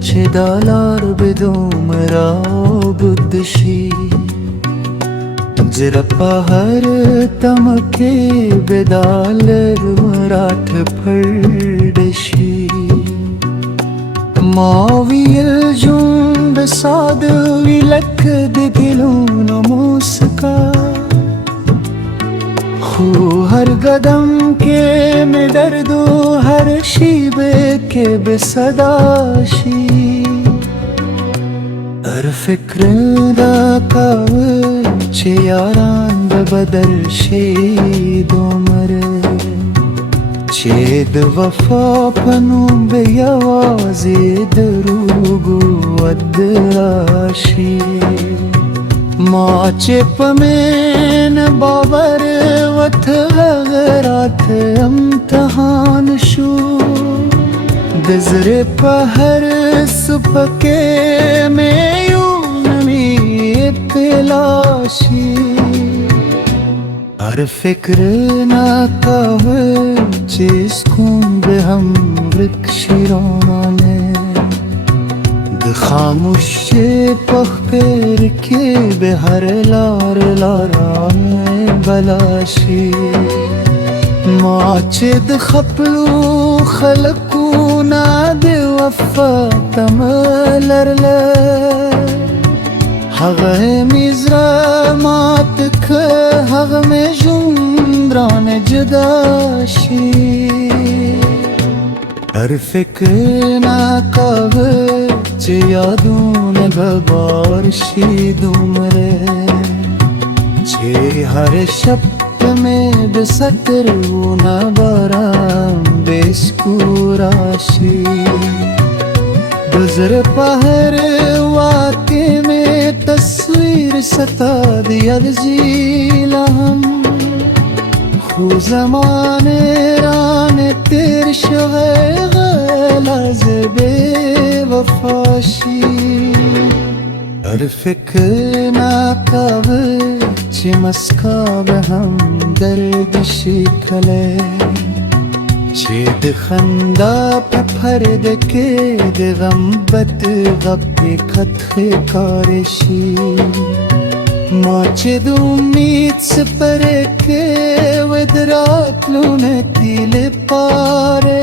çedalar bedum ra budshi Zirapa har tamke bedaler marat pardshi Maviyel jund sad vilak de dilun muska हर कदम के में दर्दो हर शीबे के बेसदाशी हर फिक्र दा कावचे यारान बदल शेदोमर छेद वफा पनु बेयावाज़े दरूगो अदराशी माचे पमेन बाबर वथ गरात अम्तहान शू दजरे पहर सुपके में यूनमी तलाशी हर फिक्र ना कह जिसकुन हम वृक्षिरोने खामोश पख्तर के बेहर लार लारान बलाशी माचिद खपलू खलकू नाद वफा तमलरल हग मिजरा मात ख हग में जुंद्रान जदाशी हर फिक्र ना कब यादून गबार शीदुमरे छे हर शब्द में बेसतर न बाराम बेस्कुराशी गुजर पहर वाक़े में तस्वीर सता दिया जीला हम खू ज़माने राने तेर शवे गलाज़ बेवफाशी हर फिक्र ना कब चिमस्का बहम दर्द शिकले छेद खंदा पे फर्द के गम्बत गप्पे खतखे कारशी माचे उम्मीद से परे के विदरात लूने तिले पारे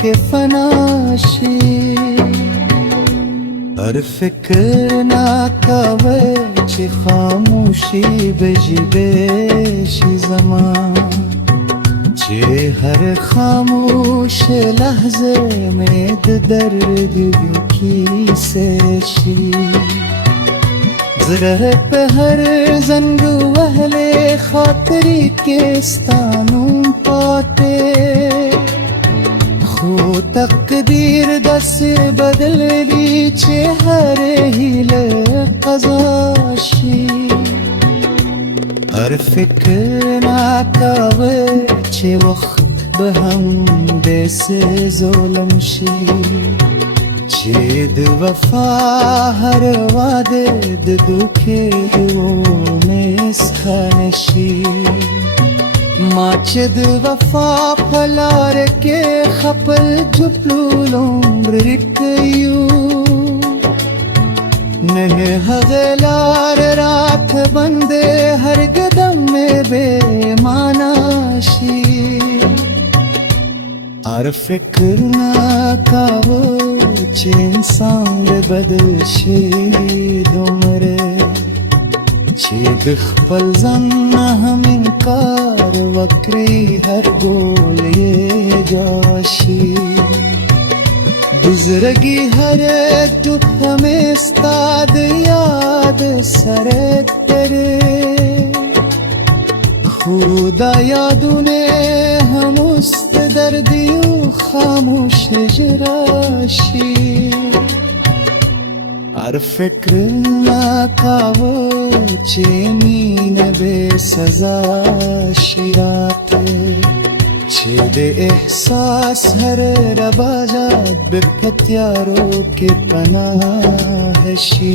के फनाशी हर फिक्र ना कावे ची खामोशी बजिबेशी ज़मान ची हर खामोश लहज़े में दर्द की सेशी ज़रह पे हर जंग वहले खातरी के स्थानों पाते खो तकदीर दस बदल ली चेहरे हिल कज़ाशी हर फिक्र ना कावे चे वक्त बहम बेसे ज़ोलमशी छेद वफा हर वादे दुखे दुओ में स्खनशी माचद वफा फलार के खपल जुपलूलों रिकयू नह हगलार रात बंदे हर कदम में बेमानाशी हर फिक्र ना कावो इंसान बदल शेदुमरे छेद खपल जन्ना हम इनकार वक्री हर गोल ये जाशी गुजरगी हर दुख हमें स्ताद याद सरे तेरे खुदा यादुने हम उस्त दर्दियों खामोश जराशी हर फिक्र ना कावो चेनी नबे सजा शिराते छेद एहसास हर रबाजात बिकत्यारों के पनाह शी